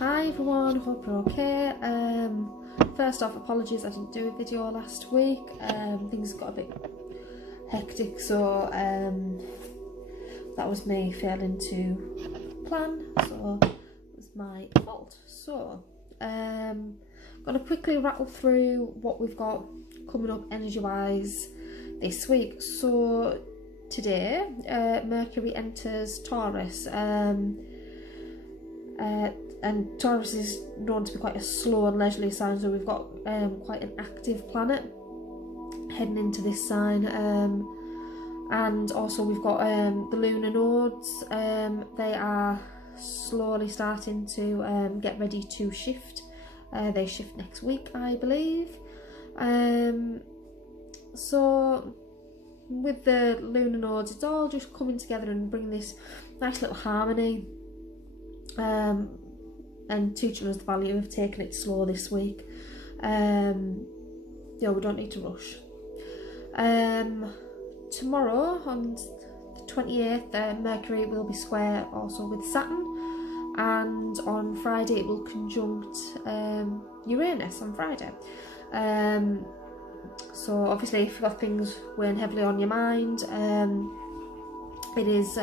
Hi everyone, hope you're okay. First off, apologies I didn't do a video last week. Things got a bit hectic, so that was me failing to plan, so it was my fault. So I'm going to quickly rattle through what we've got coming up energy wise this week. So today Mercury enters Taurus, and Taurus is known to be quite a slow and leisurely sign, so we've got quite an active planet heading into this sign, and also we've got the lunar nodes. They are slowly starting to get ready to shift. They shift next week, I believe. So with the lunar nodes, it's all just coming together and bringing this nice little harmony, and teaching us the value of taking it slow this week. We don't need to rush. Tomorrow on the 28th, Mercury will be square also with Saturn, and on Friday it will conjunct Uranus on Friday. So obviously if you've got things weighing heavily on your mind, it is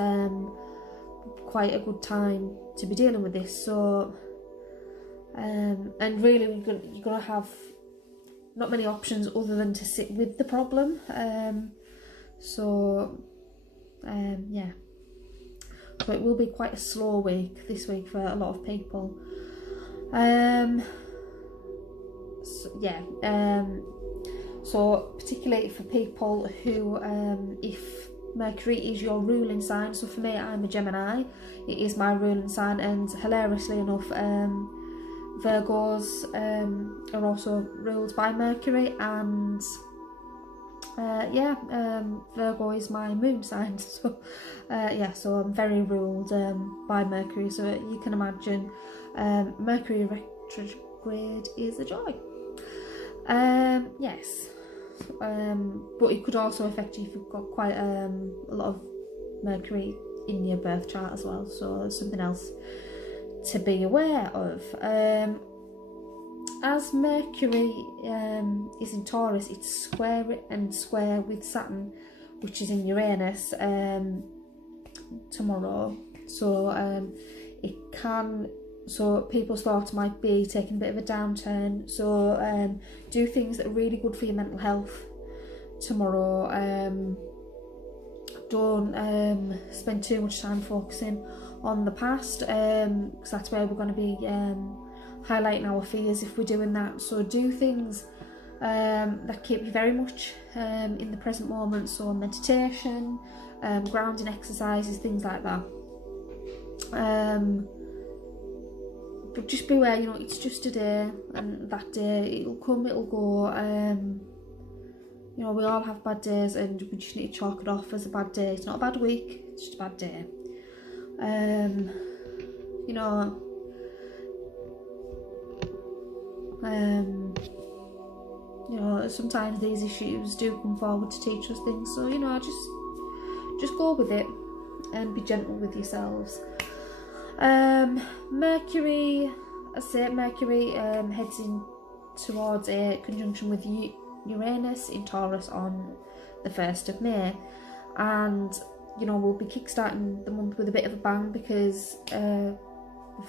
quite a good time to be dealing with this. So and really you're gonna have not many options other than to sit with the problem. Yeah, so it will be quite a slow week this week for a lot of people. So particularly for people who, if Mercury is your ruling sign, so for me, I'm a Gemini, it is my ruling sign, and hilariously enough, Virgos are also ruled by Mercury, and Virgo is my moon sign, so so I'm very ruled by Mercury, so you can imagine Mercury retrograde is a joy. Yes. But it could also affect you if you've got quite a lot of Mercury in your birth chart as well, so there's something else to be aware of. As Mercury is in Taurus, it's square with Saturn, which is in Uranus, tomorrow, so so people's thoughts might be taking a bit of a downturn, so do things that are really good for your mental health tomorrow. Don't spend too much time focusing on the past, because that's where we're going to be highlighting our fears if we're doing that. So do things that keep you very much in the present moment, so meditation, grounding exercises, things like that. But just beware, it's just a day, and that day, it'll come, it'll go. We all have bad days, and we just need to chalk it off as a bad day. It's not a bad week, it's just a bad day. Sometimes these issues do come forward to teach us things, so just go with it and be gentle with yourselves. Mercury heads in towards a conjunction with Uranus in Taurus on the 1st of May, and we'll be kickstarting the month with a bit of a bang, because the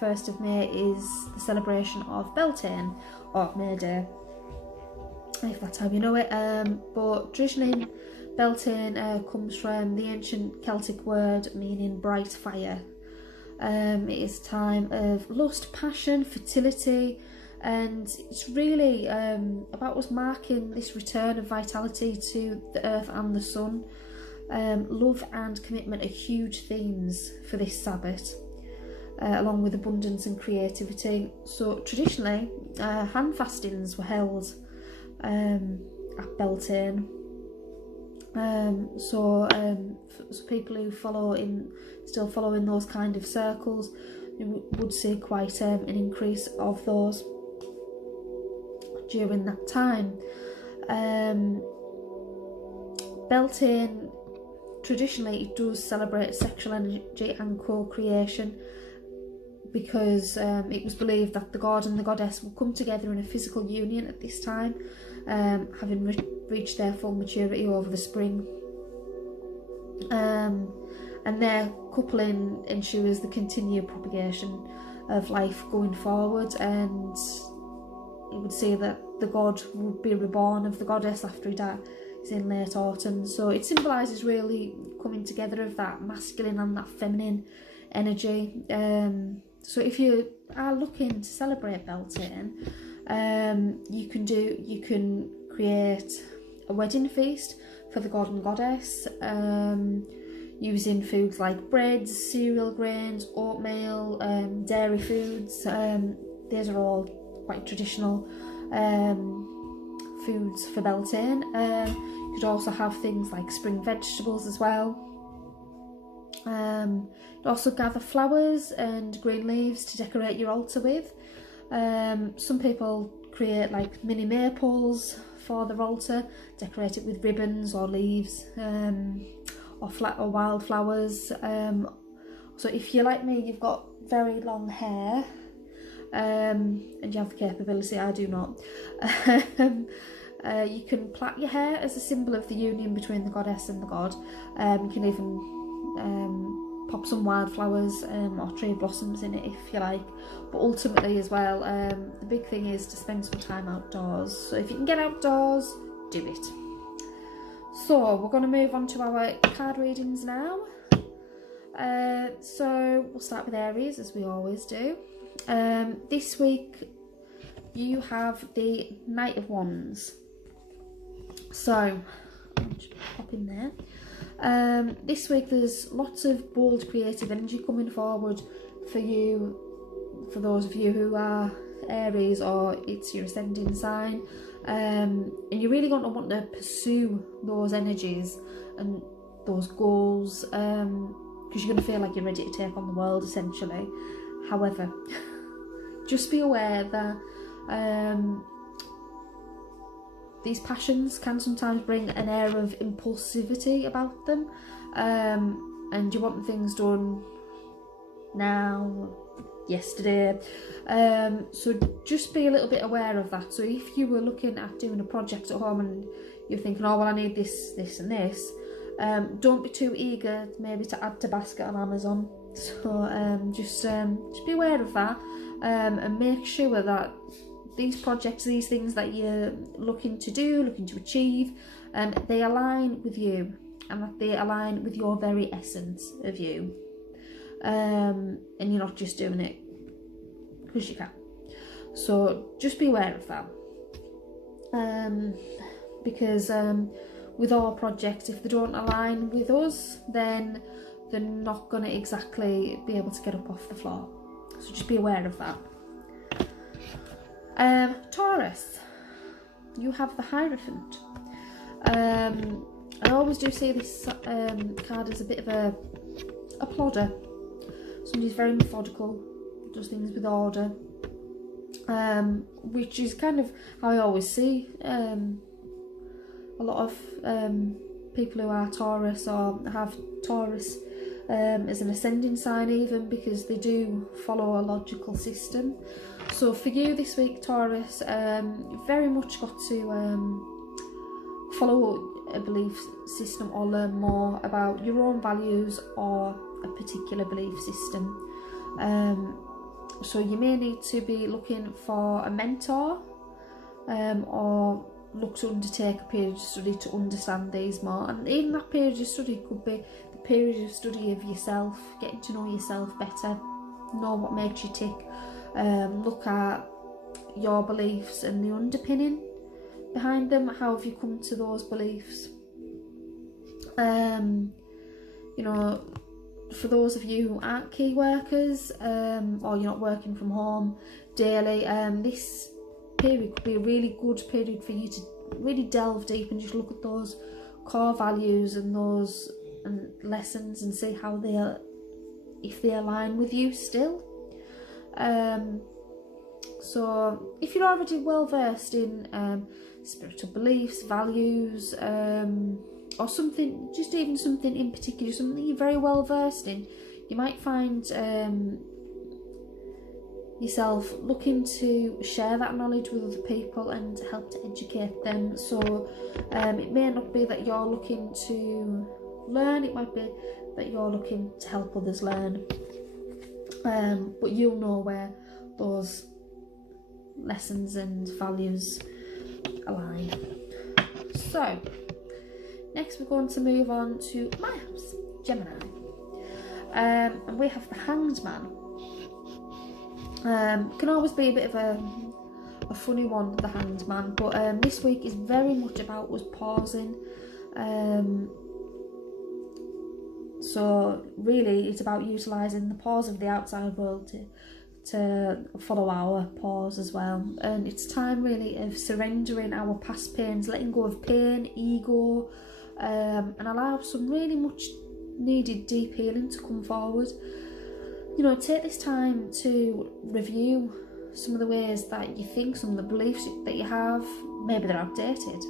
1st of May is the celebration of Beltane, or May Day, if that's how you know it. But traditionally Beltane comes from the ancient Celtic word meaning bright fire. It is a time of lust, passion, fertility, and it's really about us marking this return of vitality to the earth and the sun. Love and commitment are huge themes for this Sabbath, along with abundance and creativity. So traditionally hand fastings were held at Beltane. So people who still follow in those kind of circles, you would see quite an increase of those during that time. Beltane, traditionally, it does celebrate sexual energy and co-creation, because it was believed that the god and the goddess will come together in a physical union at this time, having reached their full maturity over the spring. And their coupling ensures the continued propagation of life going forward, and it would say that the god would be reborn of the goddess after he dies in late autumn. So it symbolises really coming together of that masculine and that feminine energy. So if you are looking to celebrate Beltane, you can create a wedding feast for the god and goddess, using foods like breads, cereal grains, oatmeal, dairy foods. These are all quite traditional foods for Beltane. You could also have things like spring vegetables as well. You'd also gather flowers and green leaves to decorate your altar with. Some people create like mini maples for their altar, decorate it with ribbons or leaves, or wildflowers. So if you're like me, you've got very long hair, and you have the capability, I do not, you can plait your hair as a symbol of the union between the goddess and the god. You can even pop some wildflowers or tree blossoms in it if you like, but ultimately as well, the big thing is to spend some time outdoors. So if you can get outdoors, do it. So we're going to move on to our card readings now. So we'll start with Aries, as we always do. This week you have the Knight of Wands. So I'll just pop in there. This week there's lots of bold creative energy coming forward for you, for those of you who are Aries or it's your ascending sign, and you're really going to want to pursue those energies and those goals, because you're going to feel like you're ready to take on the world essentially. However, just be aware that these passions can sometimes bring an air of impulsivity about them, and you want things done now, yesterday. So just be a little bit aware of that. So if you were looking at doing a project at home and you're thinking, oh well, I need this, this and this, don't be too eager maybe to add to basket on Amazon. So just be aware of that, and make sure that these projects, these things that you're looking to do, looking to achieve, they align with you, and that they align with your very essence of you, and you're not just doing it because you can. So just be aware of that, because with our projects, if they don't align with us, then they're not going to exactly be able to get up off the floor. So just be aware of that. Taurus, you have the Hierophant. I always do see this card as a bit of a plodder. Somebody's very methodical, does things with order, which is kind of how I always see a lot of people who are Taurus or have Taurus as an ascending sign, even, because they do follow a logical system. So for you this week, Taurus, you've very much got to follow a belief system or learn more about your own values or a particular belief system. So you may need to be looking for a mentor, or look to undertake a period of study to understand these more. And even that period of study could be the period of study of yourself, getting to know yourself better, know what makes you tick, look at your beliefs and the underpinning behind them. How have you come to those beliefs? You know, for those of you who aren't key workers, or you're not working from home daily, this period could be a really good period for you to really delve deep and just look at those core values and those lessons and see how they are, if they align with you still. So if you're already well versed in spiritual beliefs, values, or something, just even something in particular, something you're very well versed in, you might find yourself, looking to share that knowledge with other people and help to educate them. So it may not be that you're looking to learn, it might be that you're looking to help others learn, but you'll know where those lessons and values align. So next we're going to move on to my house, Gemini, and we have the Hanged Man. Can always be a bit of a funny one, the Hanged Man, but this week is very much about us pausing. So really it's about utilising the pause of the outside world to follow our pause as well. And it's time really of surrendering our past pains, letting go of pain, ego, and allow some really much needed deep healing to come forward. You know, take this time to review some of the ways that you think, some of the beliefs that you have. Maybe they're outdated.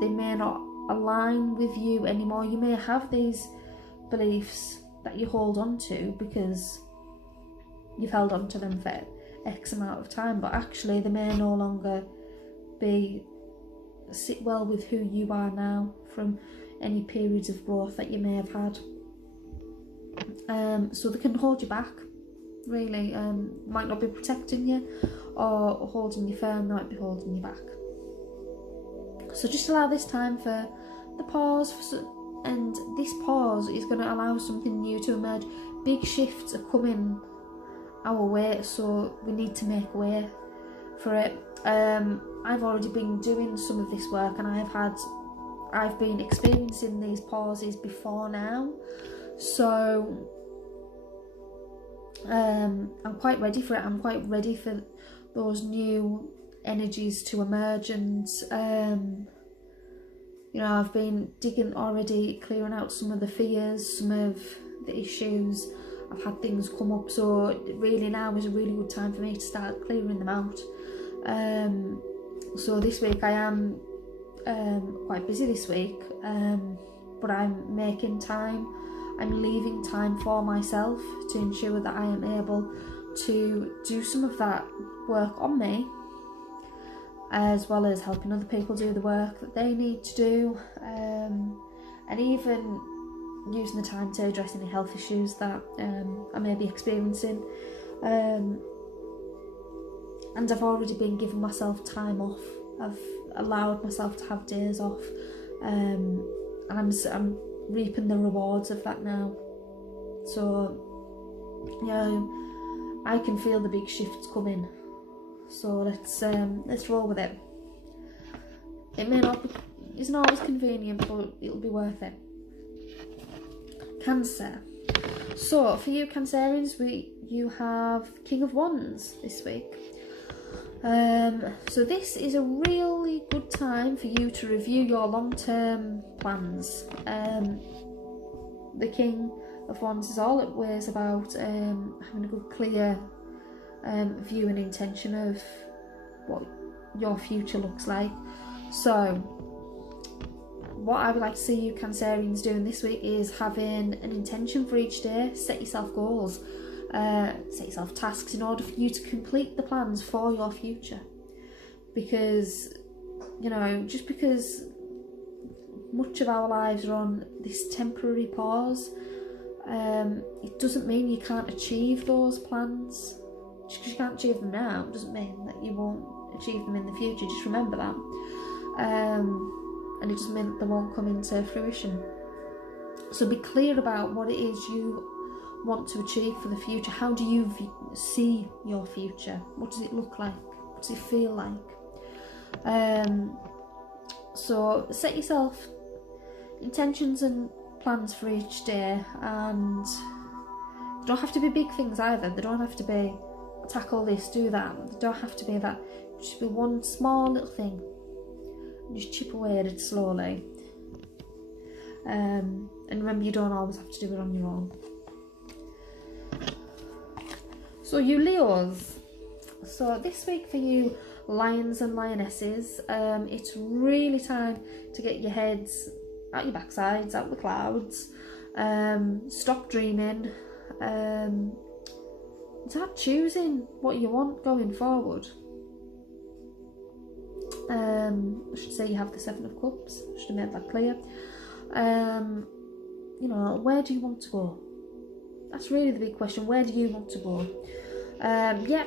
They may not align with you anymore. You may have these beliefs that you hold on to because you've held on to them for X amount of time, but actually they may no longer sit well with who you are now from any periods of growth that you may have had. So they can hold you back, really. Might not be protecting you or holding you firm, might be holding you back. So just allow this time for the pause, and this pause is going to allow something new to emerge. Big shifts are coming our way, so we need to make way for it. I've already been doing some of this work, and I've been experiencing these pauses before now, so I'm quite ready for it. I'm quite ready for those new energies to emerge, and you know, I've been digging already, clearing out some of the fears, some of the issues. I've had things come up, so really now is a really good time for me to start clearing them out. So this week I am quite busy this week, but I'm making time, I'm leaving time for myself to ensure that I am able to do some of that work on me, as well as helping other people do the work that they need to do, and even using the time to address any health issues that I may be experiencing. And I've already been giving myself time off. I've allowed myself to have days off, and I'm reaping the rewards of that now. So, you know, I can feel the big shifts coming. So let's roll with it. It may not be, it's not always convenient, but it'll be worth it. Cancer. So for you Cancerians, you have King of Wands this week. So this is a really good time for you to review your long-term plans. The King of Wands is always about having a good, clear view and intention of what your future looks like. So what I would like to see you Cancerians doing this week is having an intention for each day. Set yourself goals, set yourself tasks in order for you to complete the plans for your future. Because, you know, just because much of our lives are on this temporary pause, it doesn't mean you can't achieve those plans. Just because you can't achieve them now doesn't mean that you won't achieve them in the future. Just remember that. And it doesn't mean that they won't come into fruition. So be clear about what it is you want to achieve for the future. How do you see your future? What does it look like? What does it feel like? So set yourself intentions and plans for each day, and they don't have to be big things either. They don't have to be tackle this, do that. They don't have to be that. Just be one small little thing. Just chip away at it slowly. And remember, you don't always have to do it on your own. So you Leos. So this week for you Lions and Lionesses, it's really time to get your heads out your backsides, out the clouds. Stop dreaming. Start choosing what you want going forward. I should say you have the Seven of Cups. I should have made that clear. You know, where do you want to go? That's really the big question. Where do you want to go? Yeah,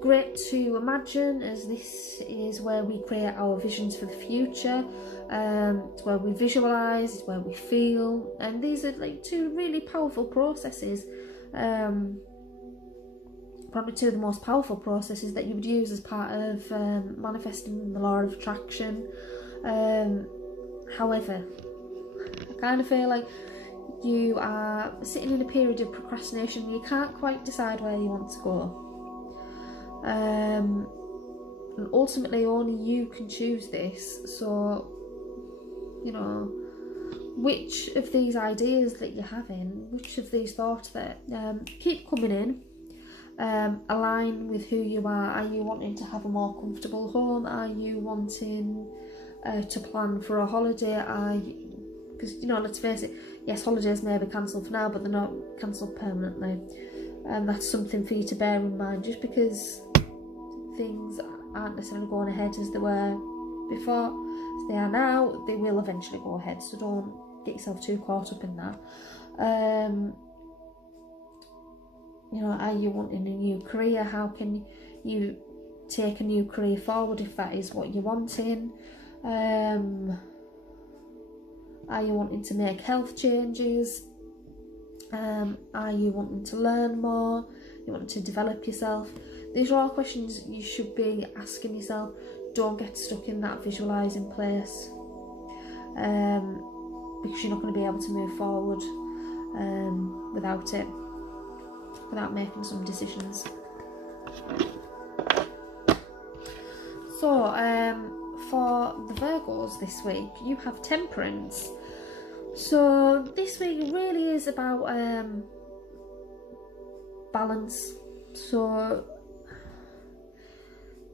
great to imagine, as this is where we create our visions for the future. It's where we visualize, it's where we feel, and these are like two really powerful processes. Probably two of the most powerful processes that you would use as part of manifesting the law of attraction. However, I kind of feel like you are sitting in a period of procrastination. You can't quite decide where you want to go. And ultimately only you can choose this. So, you know, which of these ideas that you're having, which of these thoughts that keep coming in, align with who you are. Are you wanting to have a more comfortable home? Are you wanting to plan for a holiday? Because, you know, let's face it, yes, holidays may be cancelled for now, but they're not cancelled permanently. And that's something for you to bear in mind. Just because things aren't necessarily going ahead as they were before, as they are now, they will eventually go ahead. So don't get yourself too caught up in that. You know, are you wanting a new career? How can you take a new career forward if that is what you're wanting? Are you wanting to make health changes? Are you wanting to learn more? You want to develop yourself? These are all questions you should be asking yourself. Don't get stuck in that visualising place, because you're not going to be able to move forward without it, without making some decisions. So, for the Virgos this week, you have Temperance. So this week really is about balance. So,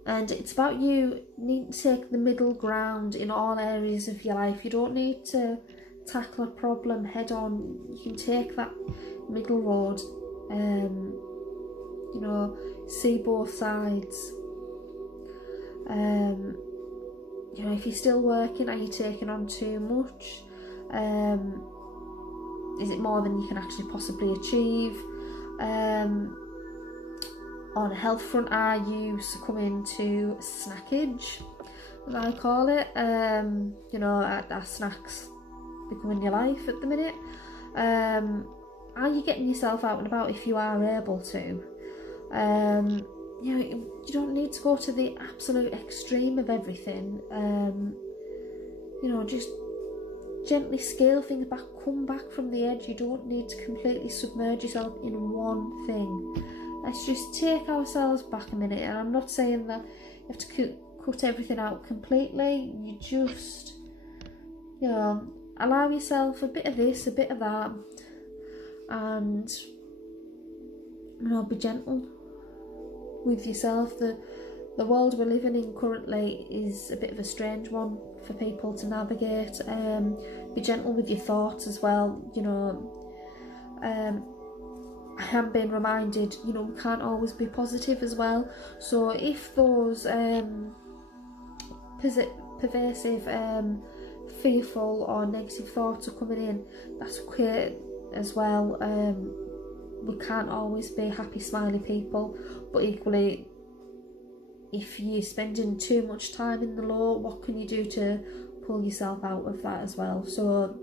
and it's about you needing to take the middle ground in all areas of your life. You don't need to tackle a problem head on. You can take that middle road, you know, see both sides. You know, if you're still working, are you taking on too much? Is it more than you can actually possibly achieve? On a health front, are you succumbing to snackage, as I call it? You know, are snacks becoming your life at the minute? Are you getting yourself out and about if you are able to? You know, you don't need to go to the absolute extreme of everything. You know, just gently scale things back, come back from the edge. You don't need to completely submerge yourself in one thing. Let's just take ourselves back a minute. And I'm not saying that you have to cut everything out completely. You just, you know, allow yourself a bit of this, a bit of that, and, you know, be gentle with yourself. The world we're living in currently is a bit of a strange one for people to navigate. Be gentle with your thoughts as well. You know, I am being reminded, you know, we can't always be positive as well. So if those pervasive, fearful or negative thoughts are coming in, that's okay as well. We can't always be happy, smiley people, but equally, if you're spending too much time in the low, what can you do to pull yourself out of that as well? So,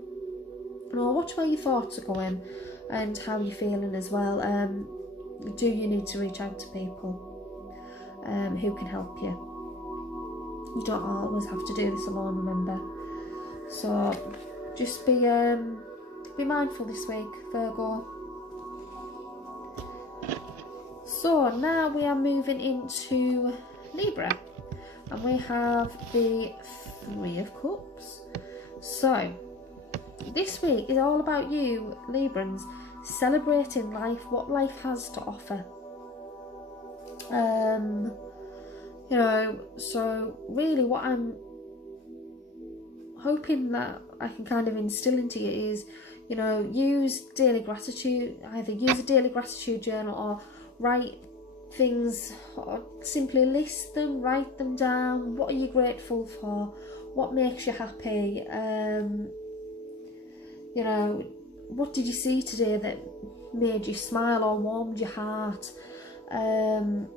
you know, watch where your thoughts are going and how you're feeling as well. Do you need to reach out to people who can help you? You don't always have to do this alone, remember. So just be mindful this week, Virgo. So now we are moving into Libra, and we have the Three of Cups. So this week is all about you, Librans, celebrating life, what life has to offer. You know, so really what I'm hoping that I can kind of instill into you is, you know, use daily gratitude, either use a daily gratitude journal or write things, or simply list them, write them down. What are you grateful for? What makes you happy? You know, what did you see today that made you smile or warmed your heart? You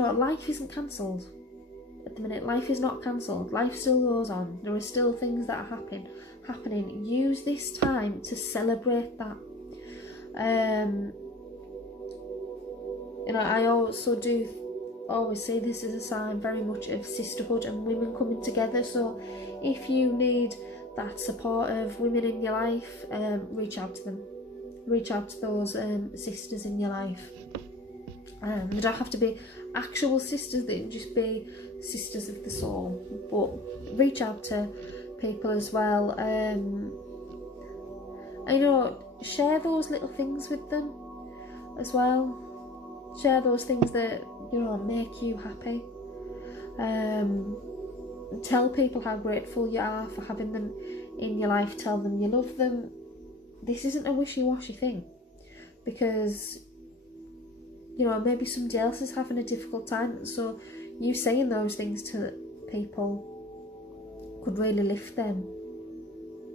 know, life isn't cancelled at the minute. Life is not cancelled. Life still goes on. There are still things that are happening. Use this time to celebrate that. You know, I also do always say this is a sign very much of sisterhood and women coming together. So if you need that support of women in your life, reach out to them. Reach out to those sisters in your life. They don't have to be actual sisters, they can just be sisters of the soul. But reach out to people as well. And you know, share those little things with them as well. Share those things that, you know, make you happy. Tell people how grateful you are for having them in your life. Tell them you love them. This isn't a wishy-washy thing, because, you know, maybe somebody else is having a difficult time, so you saying those things to people could really lift them.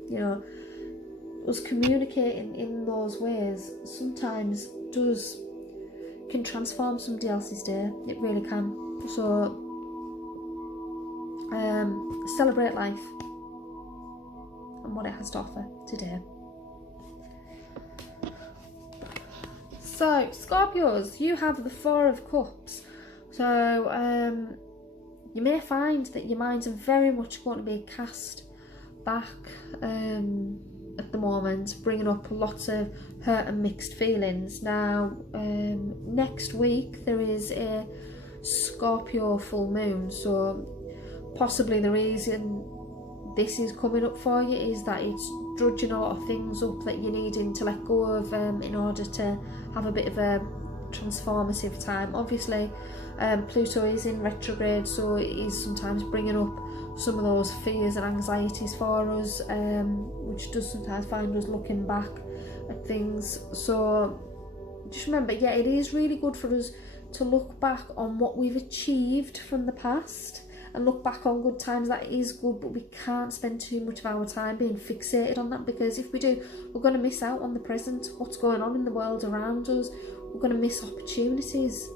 You know, us communicating in those ways sometimes can transform somebody else's day. It really can. So celebrate life and what it has to offer today. So Scorpios, you have the Four of Cups. So you may find that your minds are very much going to be cast back at the moment, bringing up lots of hurt and mixed feelings. Now next week there is a Scorpio full moon, so possibly the reason this is coming up for you is that it's drudging a lot of things up that you're needing to let go of in order to have a bit of a transformative time. Obviously Pluto is in retrograde, so it is sometimes bringing up some of those fears and anxieties for us, which does sometimes find us looking back at things. So just remember, yeah, it is really good for us to look back on what we've achieved from the past and look back on good times. That is good, but we can't spend too much of our time being fixated on that, because if we do, we're going to miss out on the present, what's going on in the world around us. We're going to miss opportunities,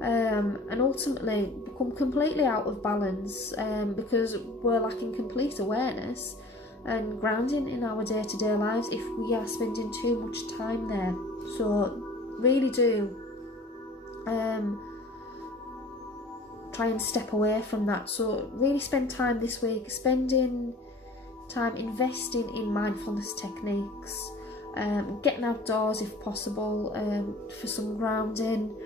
and ultimately become completely out of balance, because we're lacking complete awareness and grounding in our day-to-day lives if we are spending too much time there. So really do try and step away from that. So really spend time this week, spending time investing in mindfulness techniques, getting outdoors if possible, for some grounding.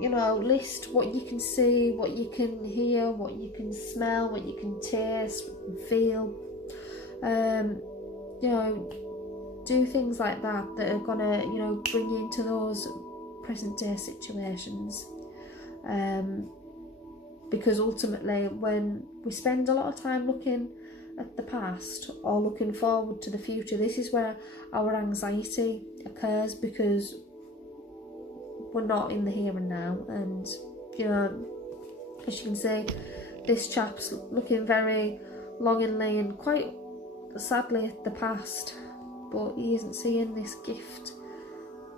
You know, list what you can see, what you can hear, what you can smell, what you can taste and feel. You know, do things like that are gonna, you know, bring you into those present day situations. Because ultimately when we spend a lot of time looking at the past or looking forward to the future, this is where our anxiety occurs, because we're not in the here and now. And you know, as you can see, this chap's looking very longingly and quite sadly at the past, but he isn't seeing this gift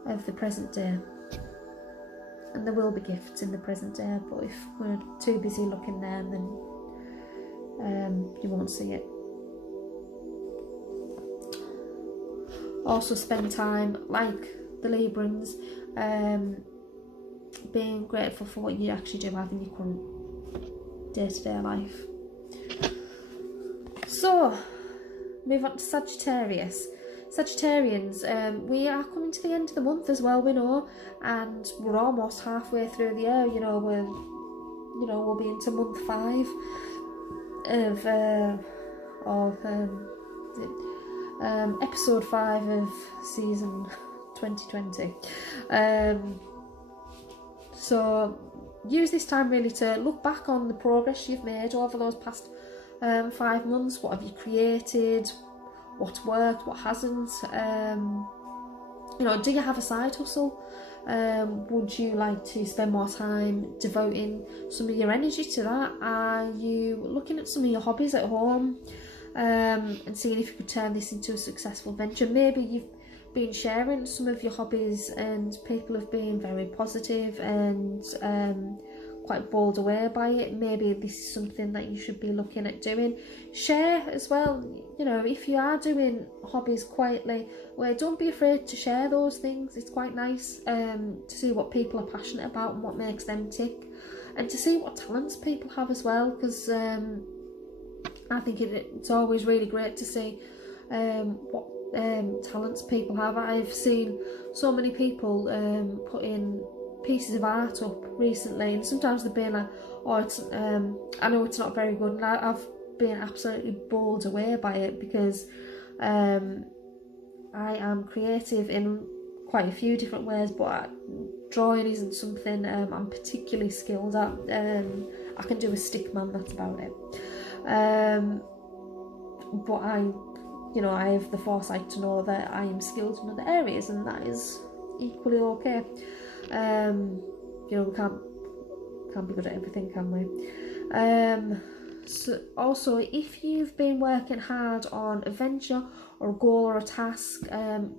of the present day. And there will be gifts in the present day, but if we're too busy looking there, then you won't see it. Also spend time, like the Librans, being grateful for what you actually do have in your current day-to-day life. So, move on to Sagittarius. Sagittarians, we are coming to the end of the month as well, we know, and we're almost halfway through the year. You know, we'll be into month 5 of episode 5 of season 2020. So use this time really to look back on the progress you've made over those past 5 months. What have you created? What's worked? What hasn't? You know, do you have a side hustle? Would you like to spend more time devoting some of your energy to that? Are you looking at some of your hobbies at home and seeing if you could turn this into a successful venture? Maybe you've been sharing some of your hobbies and people have been very positive and quite bowled away by it. Maybe this is something that you should be looking at doing. Share as well, you know, if you are doing hobbies quietly, well, don't be afraid to share those things. It's quite nice to see what people are passionate about and what makes them tick, and to see what talents people have as well, because I think it's always really great to see what talents people have. I've seen so many people putting pieces of art up recently, and sometimes they've been like, oh, it's I know it's not very good, and I've been absolutely bowled away by it, because I am creative in quite a few different ways, but drawing isn't something I'm particularly skilled at. I can do a stick man, that's about it. But I have the foresight to know that I am skilled in other areas, and that is equally okay. We can't be good at everything, can we? So also, if you've been working hard on a venture or a goal or a task,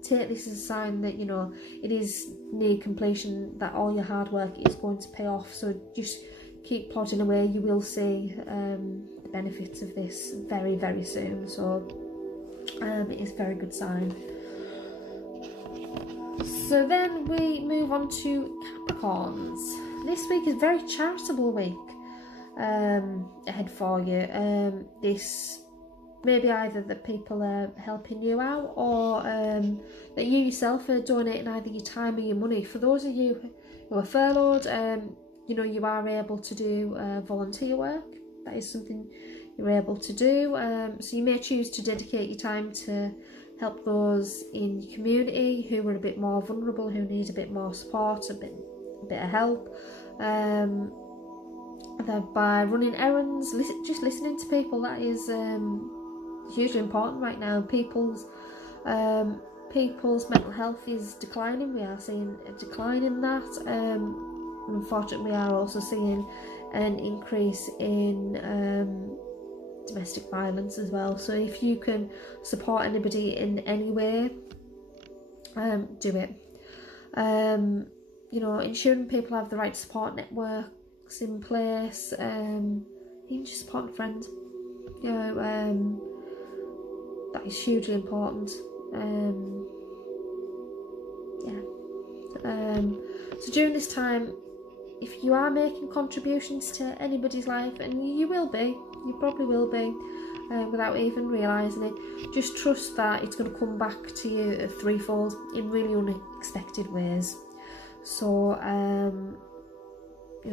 take this as a sign that, you know, it is near completion, that all your hard work is going to pay off. So just keep plodding away. You will see the benefits of this very, very soon. So it is a very good sign. So then we move on to Capricorns. This week is a very charitable week ahead for you. This may be either that people are helping you out, or that you yourself are donating either your time or your money. For those of you who are furloughed, you are able to do volunteer work. That is something you're able to do. So you may choose to dedicate your time to help those in your community who are a bit more vulnerable, who need a bit more support, a bit of help. By running errands, just listening to people. That is hugely important right now. People's mental health is declining. We are seeing a decline in that. Unfortunately, we are also seeing an increase in domestic violence as well. So if you can support anybody in any way, do it. Ensuring people have the right support networks in place, even just support a friend, that is hugely important. So during this time, if you are making contributions to anybody's life, and you probably will be, without even realising it, just trust that it's going to come back to you threefold in really unexpected ways. So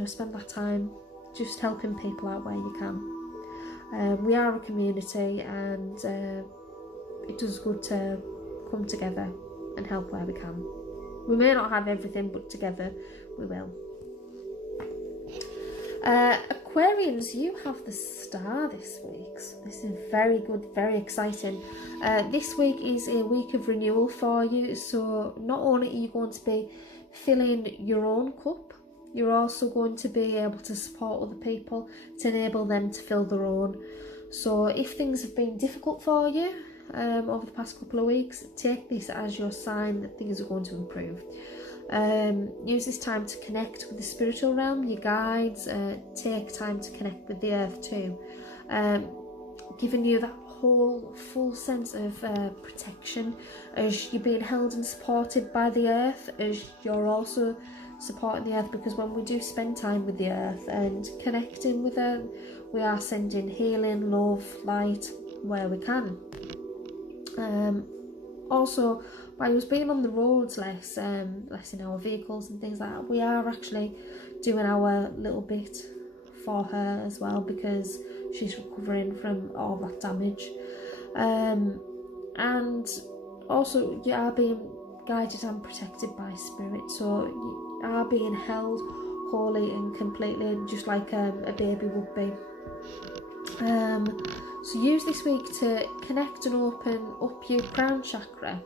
spend that time just helping people out where you can. We are a community, and it does good to come together and help where we can. We may not have everything, but together we will. Aquarians, you have the star this week, so this is very good, very exciting. This week is a week of renewal for you, so not only are you going to be filling your own cup, you're also going to be able to support other people to enable them to fill their own. So if things have been difficult for you over the past couple of weeks, take this as your sign that things are going to improve. Use this time to connect with the spiritual realm, your guides. Take time to connect with the earth too, giving you that whole full sense of protection as you're being held and supported by the earth, as you're also supporting the earth, because when we do spend time with the earth and connecting with her, we are sending healing, love, light where we can. Also, by us being on the roads less in our vehicles and things like that, we are actually doing our little bit for her as well, because she's recovering from all that damage. And also, you are being guided and protected by spirit, so you are being held wholly and completely, just like a baby would be. So use this week to connect and open up your crown chakra,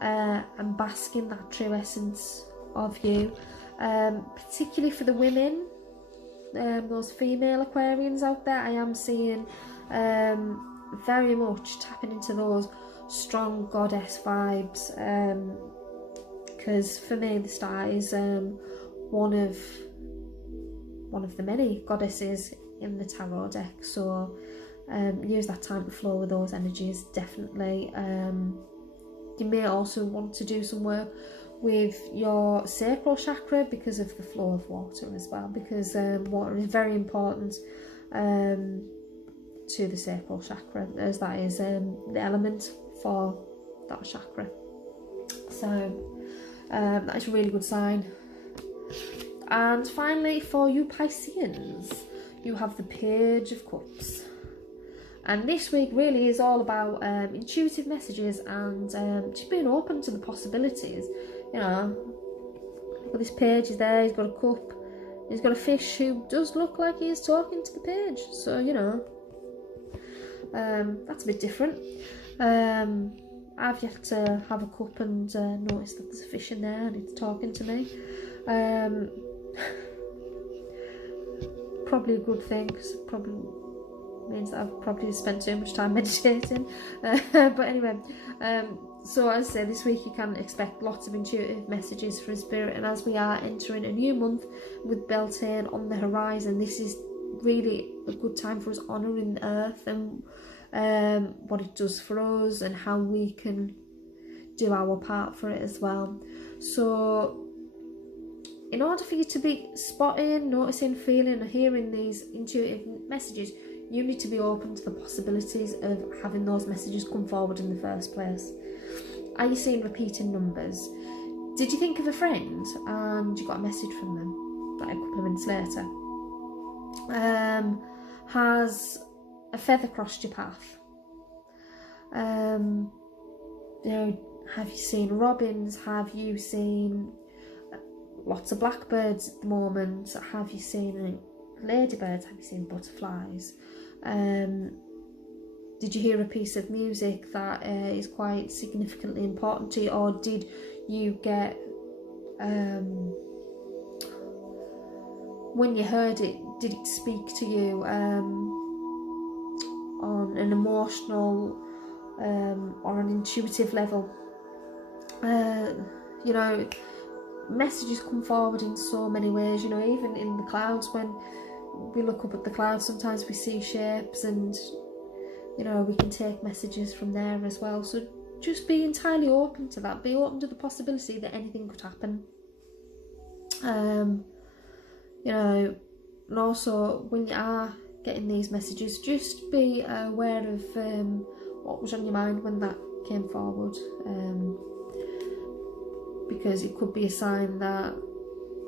and bask in that true essence of you, particularly for the women, those female Aquarians out there. I am seeing very much tapping into those strong goddess vibes, because for me the star is one of the many goddesses in the tarot deck, so use that time to flow with those energies, definitely. You may also want to do some work with your sacral chakra because of the flow of water as well, because water is very important to the sacral chakra, as that is the element for that chakra. So that is a really good sign. And finally, for you Pisceans, you have the Page of Cups. And this week really is all about intuitive messages and just being open to the possibilities. You know, look at this page, is there, he's got a cup, he's got a fish who does look like he's talking to the page. So, you know, that's a bit different. I've yet to have a cup and notice that there's a fish in there and it's talking to me. Probably a good thing, because it probably means that I've probably spent too much time meditating. But anyway, so as I say, this week you can expect lots of intuitive messages from Spirit, and as we are entering a new month with Beltane on the horizon, this is really a good time for us honouring the earth and what it does for us and how we can do our part for it as well. So in order for you to be spotting, noticing, feeling or hearing these intuitive messages, you need to be open to the possibilities of having those messages come forward in the first place. Are you seeing repeating numbers? Did you think of a friend and you got a message from them like a couple of minutes later? Has a feather crossed your path? You know, have you seen robins? Have you seen lots of blackbirds at the moment? Have you seen ladybirds? Have you seen butterflies? Did you hear a piece of music that is quite significantly important to you, or did you get when you heard it, did it speak to you on an emotional or an intuitive level? You know, messages come forward in so many ways. You know, even in the clouds, when we look up at the clouds, sometimes we see shapes, and you know, we can take messages from there as well. So just be entirely open to that. Be open to the possibility that anything could happen. You know, and also when you are getting these messages, just be aware of what was on your mind when that came forward, because it could be a sign that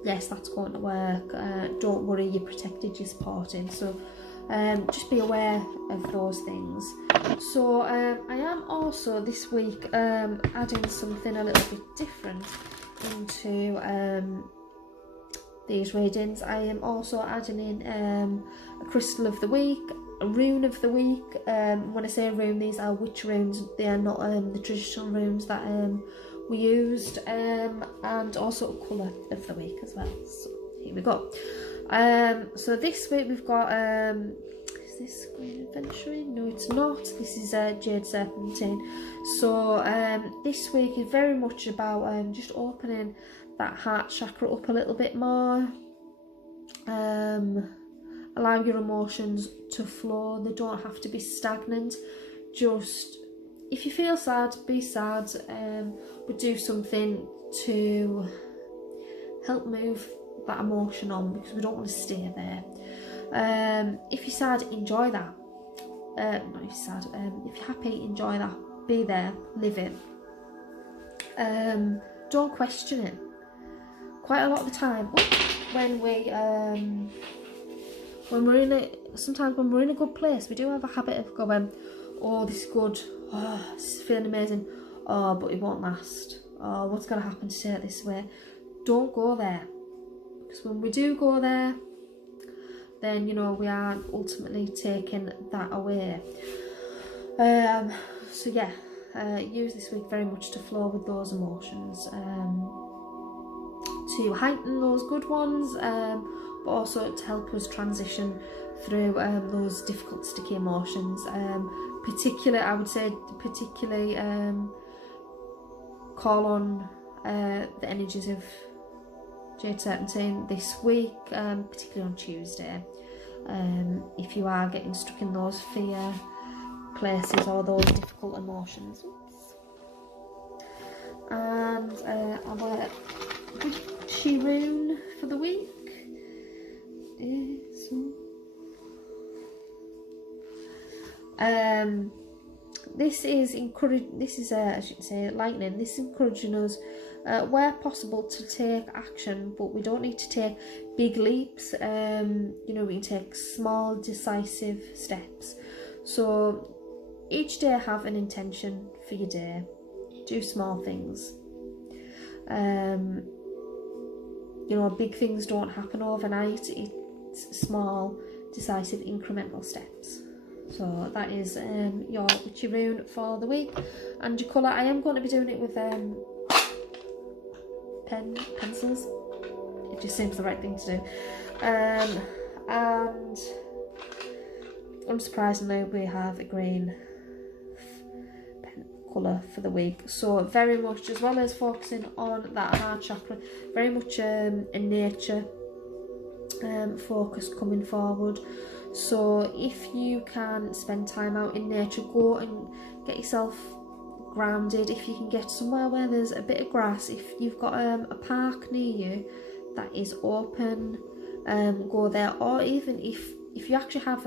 yes, that's going to work. Don't worry, you're protected, you're supported. So just be aware of those things. So I am also this week adding something a little bit different into these readings. I am also adding in a crystal of the week, a rune of the week. When I say rune, these are witch runes. They are not the traditional runes that we used, and also a colour of the week as well. So here we go. So this week we've got is this Green Adventuring? No, it's not. This is Jade Serpentine. So this week is very much about just opening that heart chakra up a little bit more. Allow your emotions to flow. They don't have to be stagnant. Just if you feel sad, be sad, but do something to help move that emotion on, because we don't want to stay there. If you're sad, enjoy that. Not if you're sad. If you're happy, enjoy that. Be there, live it. Don't question it. Quite a lot of the time, when we're in a good place, we do have a habit of going, oh, this is good, oh, this is feeling amazing, oh, but it won't last, oh, what's going to happen to say it this way? Don't go there, because when we do go there, then, you know, we are ultimately taking that away. So yeah, use this week very much to flow with those emotions. to heighten those good ones, but also to help us transition through those difficult sticky emotions. I would say particularly call on the energies of Jade Serpentine this week, particularly on Tuesday. If you are getting stuck in those fear places or those difficult emotions. And our witchy rune for the week is I should say lightning. This is encouraging us where possible to take action, but we don't need to take big leaps. We can take small decisive steps. So each day have an intention for your day. Do small things. Big things don't happen overnight. It's small, decisive, incremental steps. So that is your witchy rune for the week. And your colour, I am going to be doing it with pencils. It just seems the right thing to do. And unsurprisingly, we have a green colour for the week. So very much, as well as focusing on that heart chakra, very much a nature focus coming forward. So if you can spend time out in nature, go and get yourself grounded. If you can get somewhere where there's a bit of grass, if you've got a park near you that is open, go there. Or even if you actually have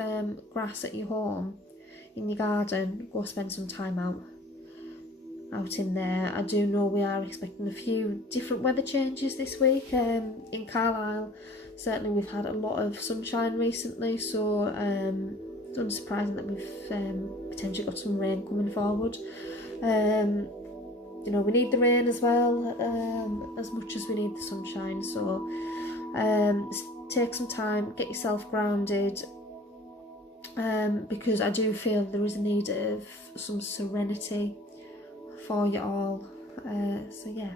grass at your home, in your garden, go spend some time out in there. I do know we are expecting a few different weather changes this week. In Carlisle, certainly we've had a lot of sunshine recently, so it's unsurprising that we've potentially got some rain coming forward. We need the rain as well, as much as we need the sunshine. So take some time, get yourself grounded, because I do feel there is a need of some serenity for you all. So yeah,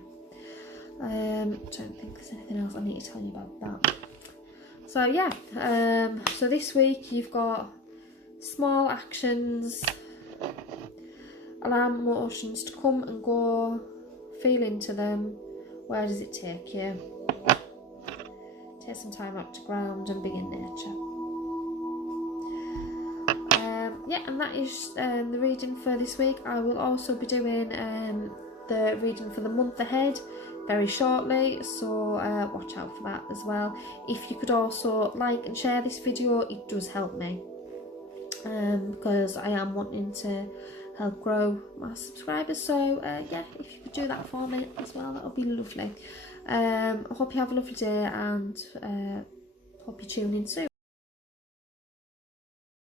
don't think there's anything else I need to tell you about that. So yeah, so this week you've got small actions, allow emotions to come and go, feel into them. Where does it take you? Take some time out to ground and be in nature. Yeah, and that is the reading for this week. I will also be doing the reading for the month ahead very shortly, so watch out for that as well. If you could also like and share this video, it does help me, because I am wanting to help grow my subscribers. So yeah, if you could do that for me as well, that would be lovely. I hope you have a lovely day, and hope you tune in soon.